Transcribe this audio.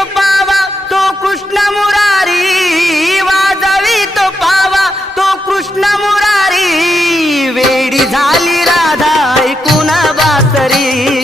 तो पावा तो कृष्ण मुरारी, वाजवी तो पावा तो कृष्ण मुरारी, वेडी झाली राधा ऐकून बासरी.